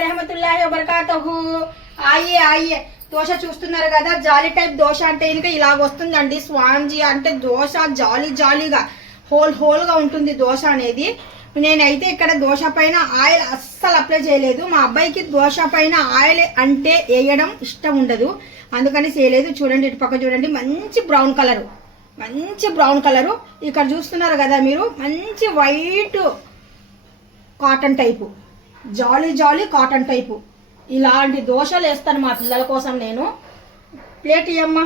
వరహమతుల్లాహి వబరకాతుహు. ఆయే దోశ చూస్తున్నారు కదా, జాలీ టైప్ దోశ అంటే ఇంకా ఇలాగ వస్తుందండి. స్వాంజీ అంటే దోశ జాలీగా హోల్గా ఉంటుంది దోశ అనేది. నేనైతే ఇక్కడ దోశ పైన ఆయిల్ అస్సలు అప్లై చేయలేదు. మా అబ్బాయికి దోశ పైన ఆయిల్ అంటే వేయడం ఇష్టం ఉండదు, అందుకని చేయలేదు. చూడండి ఇటు పక్క చూడండి, మంచి బ్రౌన్ కలరు. ఇక్కడ చూస్తున్నారు కదా మీరు, మంచి వైట్ కాటన్ టైపు, జాలీ కాటన్ టైపు. ఇలాంటి దోశలు వేస్తాను మా పిల్లల కోసం నేను. ప్లేట్ ఇవ్వమ్మా,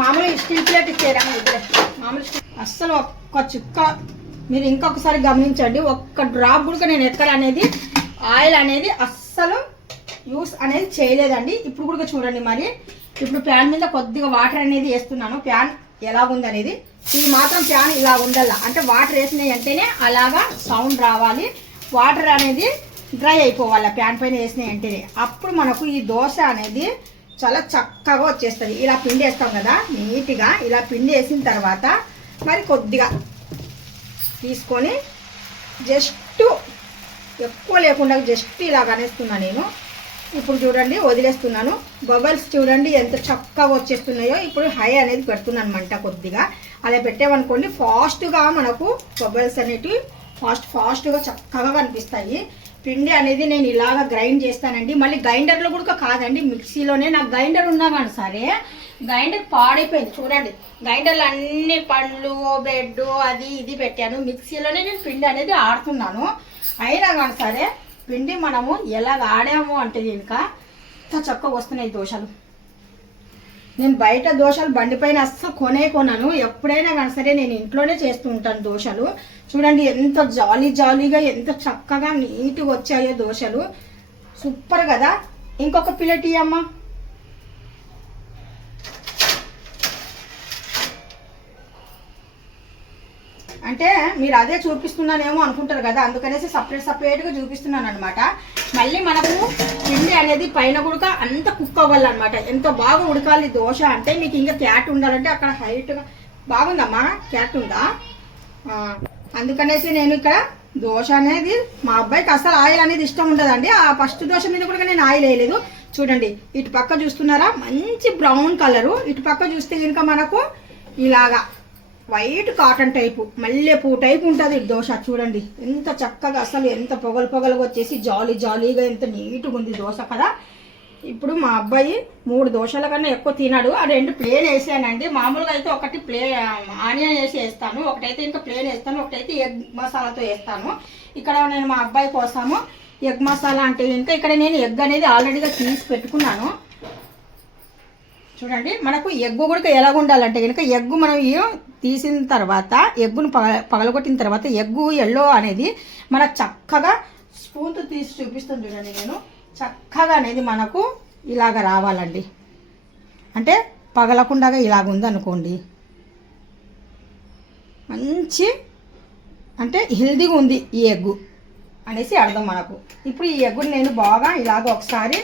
మామూలు స్టీల్ ప్లేట్ ఇచ్చేయడం ఇద్దరే. మామూలు అస్సలు ఒక్క చుక్క మీరు ఇంకొకసారి గమనించండి, ఒక్క డ్రాప్ కూడా నేను ఎక్కడ అనేది ఆయిల్ అనేది అస్సలు యూస్ అనేది చేయలేదండి. ఇప్పుడు కూడా చూడండి మరి. ఇప్పుడు ప్యాన్ మీద కొద్దిగా వాటర్ అనేది వేస్తున్నాను. ప్యాన్ ఎలాగుంది అనేది, ఇది మాత్రం ప్యాన్ ఇలా ఉండాల, అంటే వాటర్ వేసినాయి అంటేనే అలాగా సౌండ్ రావాలి. వాటర్ అనేది డ్రై అయిపోవాలి ప్యాన్ పైన వేసినాయి అంటేనే. అప్పుడు మనకు ఈ దోశ అనేది చాలా చక్కగా వచ్చేస్తుంది. ఇలా పిండి వేస్తాం కదా నీట్గా, ఇలా పిండి వేసిన తర్వాత మరి కొద్దిగా తీసుకొని జస్ట్ ఎక్కువ లేకుండా జస్ట్ ఇలా కనేస్తున్నాను నేను. ఇప్పుడు చూడండి వదిలేస్తున్నాను. బబల్స్ చూడండి ఎంత చక్కగా వచ్చేస్తున్నాయో. ఇప్పుడు హై అనేది పెడుతున్నాను మంట కొద్దిగా. అలా పెట్టామనుకోండి ఫాస్ట్గా మనకు బబల్స్ అనేటివి ఫాస్ట్గా చక్కగా కనిపిస్తాయి. పిండి అనేది నేను ఇలాగ గ్రైండ్ చేస్తానండి. మళ్ళీ గ్రైండర్లో కూడా కాదండి, మిక్సీలోనే. నాకు గ్రైండర్ ఉన్నా కానీ సరే గ్రైండర్ పాడైపోయింది. చూడండి గ్రైండర్లో అన్ని పండ్లు బ్రెడ్ అది ఇది పెట్టాను. మిక్సీలోనే నేను పిండి అనేది ఆడుతున్నాను. అయినా కానీ సరే పిండి మనము ఎలాగ ఆడాము అంటే ఇంకా ఇంత చక్కగా వస్తున్నాయి దోశలు. నేను బయట దోశలు బండిపైన అస్సలు కొనాను. ఎప్పుడైనా కానీ సరే నేను ఇంట్లోనే చేస్తూ ఉంటాను దోశలు. చూడండి ఎంత జాలీగా ఎంత చక్కగా నీట్గా వచ్చాయో దోశలు. సూపర్ కదా. ఇంకొక ప్లేట్ ఇయ్యమ్మా. అంటే మీరు అదే చూపిస్తున్నానేమో అనుకుంటారు కదా, అందుకనేసి సపరేట్గా చూపిస్తున్నాను అనమాట. మళ్ళీ మనకు పిండి అనేది పైన కూడా అంత కుక్ అవ్వాలన్నమాట. ఎంత బాగా ఉడకాలి దోశ అంటే. మీకు ఇంకా క్యాట్ ఉండాలంటే అక్కడ హైట్గా బాగుందమ్మా, క్యాట్ ఉందా? అందుకనేసి నేను ఇక్కడ దోశ అనేది మా అబ్బాయికి అసలు ఆయిల్ అనేది ఇష్టం ఉండదండి. ఆ ఫస్ట్ దోశ మీద కూడా నేను ఆయిల్ వేయలేదు. చూడండి ఇటు పక్క చూస్తున్నారా, మంచి బ్రౌన్ కలరు. ఇటు పక్క చూస్తే కనుక మనకు ఇలాగా వైట్ కాటన్ టైపు మల్లెపూ టైపు ఉంటుంది దోశ. చూడండి ఎంత చక్కగా అసలు ఎంత పొగలుగా వచ్చేసి జాలీగా ఎంత నీట్గా ఉంది దోశ కదా. ఇప్పుడు మా అబ్బాయి 3 దోశల కన్నా ఎక్కువ తినడు. ఆ 2 ప్లేన్ వేసానండి. మామూలుగా అయితే ఒకటి ఆనియన్ వేసి వేస్తాను, ఒకటైతే ఇంకా ప్లేన్ వేస్తాను, ఒకటైతే ఎగ్ మసాలాతో వేస్తాను. ఇక్కడ నేను మా అబ్బాయి కోసము ఎగ్ మసాలా అంటే ఇంకా ఇక్కడ నేను ఎగ్ అనేది ఆల్రెడీగా తీసి పెట్టుకున్నాను. చూడండి మనకు ఎగ్గు కూడా ఎలాగ ఉండాలంటే కనుక, ఎగ్గు మనం తీసిన తర్వాత ఎగ్గును పగలగొట్టిన తర్వాత ఎగ్గు ఎల్లో అనేది మనకు చక్కగా స్పూన్తో తీసి చూపిస్తుంది చూడండి నేను. చక్కగా అనేది మనకు ఇలాగ రావాలండి. అంటే పగలకుండా ఇలాగ ఉందనుకోండి, మంచి అంటే హెల్దీగా ఉంది ఈ ఎగ్గు అనేసి అర్థం మనకు. ఇప్పుడు ఈ ఎగ్గుని నేను బాగా ఇలాగ ఒకసారి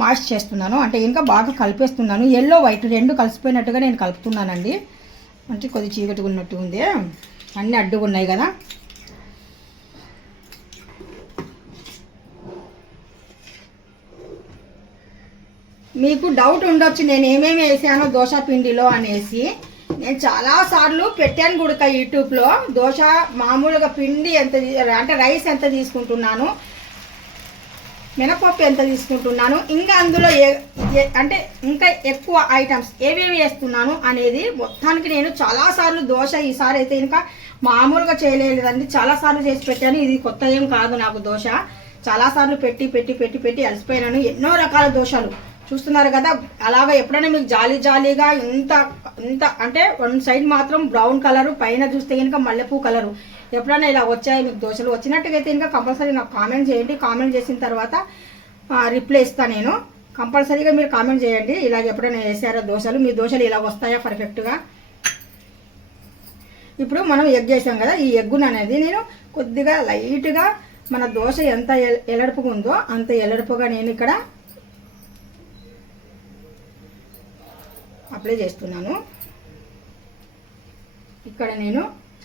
మాష్ చేస్తున్నాను, అంటే ఇంకా బాగా కలిపేస్తున్నాను. ఎల్లో వైట్ 2 కలిసిపోయినట్టుగా నేను కలుపుతున్నానండి. అంటే కొద్ది చీకటిగా ఉన్నట్టు ఉంది, అన్నీ అడ్డుగా ఉన్నాయి కదా. మీకు డౌట్ ఉండొచ్చు నేను ఏమేమి వేసానో దోశ పిండిలో అనేసి. నేను చాలాసార్లు పెట్టాను కూడా యూట్యూబ్లో. దోశ మామూలుగా పిండి ఎంత అంటే రైస్ ఎంత తీసుకుంటున్నాను, మినపప్పు ఎంత తీసుకుంటున్నాను, ఇంకా అందులో అంటే ఇంకా ఎక్కువ ఐటమ్స్ ఏమేమి వేస్తున్నాను అనేది మొత్తానికి నేను చాలాసార్లు దోశ ఈసారి అయితే ఇంకా మామూలుగా చేయలేదండి. చాలాసార్లు చేసి పెట్టాను. ఇది కొత్త ఏం కాదు నాకు దోశ. చాలాసార్లు పెట్టి అలసిపోయినాను. ఎన్నో రకాల దోశలు చూస్తున్నారు కదా. అలాగా ఎప్పుడైనా మీకు జాలీగా ఇంత అంటే 1 సైడ్ మాత్రం బ్రౌన్ కలరు, పైన చూస్తే కనుక మల్లెపూ కలరు ఎప్పుడైనా ఇలా వచ్చాయి మీకు దోశలు. వచ్చినట్టుగైతే ఇంకా కంపల్సరీ నాకు కామెంట్ చేయండి. కామెంట్ చేసిన తర్వాత రిప్లై ఇస్తాను నేను. కంపల్సరీగా మీరు కామెంట్ చేయండి ఇలాగ ఎప్పుడైనా వేసారో దోశలు, మీ దోశలు ఇలా వస్తాయా పర్ఫెక్ట్గా. ఇప్పుడు మనం ఎగ్ చేసాం కదా, ఈ ఎగ్గును అనేది నేను కొద్దిగా లైట్గా మన దోశ ఎంత ఎలడుపుగా ఉందో అంత ఎలడుపుగా నేను ఇక్కడ అప్లై చేస్తున్నాను. ఇక్కడ నేను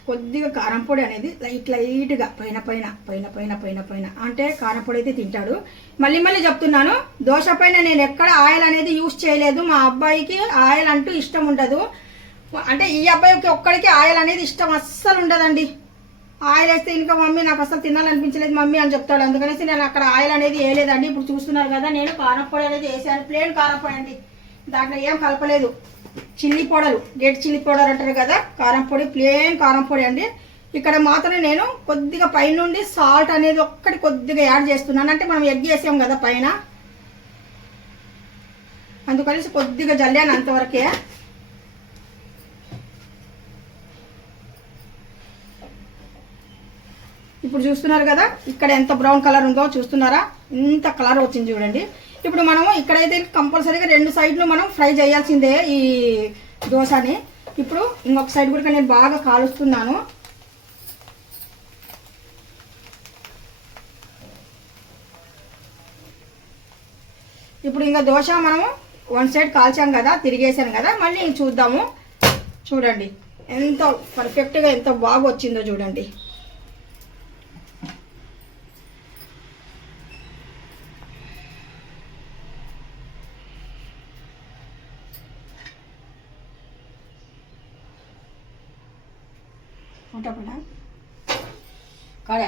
కొద్దిగా కారం పొడి అనేది లైట్గా పైన పైన పైన పైన పైన పైన అంటే కారం పొడి అయితే తింటాడు. మళ్ళీ మళ్ళీ చెప్తున్నాను, దోశ పైన నేను ఎక్కడ ఆయిల్ అనేది యూస్ చేయలేదు. మా అబ్బాయికి ఆయిల్ అంటూ ఇష్టం ఉండదు. అంటే ఈ అబ్బాయికి ఒక్కడికి ఆయిల్ అనేది ఇష్టం అస్సలు ఉండదండి. ఆయిల్ వేస్తే ఇంకా మమ్మీ నాకు అసలు తినాలనిపించలేదు మమ్మీ అని చెప్తాడు. అందుకనేసి నేను అక్కడ ఆయిల్ అనేది వేయలేదండి. ఇప్పుడు చూస్తున్నారు కదా, నేను కారం పొడి అనేది వేసాను. ప్లేన్ కారం పొడి అండి, దాంట్లో ఏం కలపలేదు. Chilli powder, red chilli powder అంటారు కదా, కారం పొడి, ప్లేన్ కారం పొడి అండి. ఇక్కడ మాత్రం నేను కొద్దిగా పైనుండి సాల్ట్ అనేది ఒక్కటి కొద్దిగా యాడ్ చేస్తున్నాను. అంటే మనం ఎగ్ వేసాం కదా పైన, అందుకనేసి కొద్దిగా జల్లాను అంతవరకే. ఇప్పుడు చూస్తున్నారు కదా ఇక్కడ ఎంత బ్రౌన్ కలర్ ఉందో చూస్తున్నారా, ఇంత కలర్ వచ్చింది చూడండి. ఇప్పుడు మనము ఇక్కడైతే కంపల్సరీగా 2 సైడ్లు మనం ఫ్రై చేయాల్సిందే ఈ దోశని. ఇప్పుడు ఇంకొక సైడ్ కూడా నేను బాగా కాలుస్తున్నాను. ఇప్పుడు ఇంకా దోశ మనము 1 సైడ్ కాల్చాం కదా, తిరిగేసాను కదా, మళ్ళీ చూద్దాము. చూడండి ఎంత పర్ఫెక్ట్గా ఎంత బాగా వచ్చిందో చూడండి. ఉంటా కాడా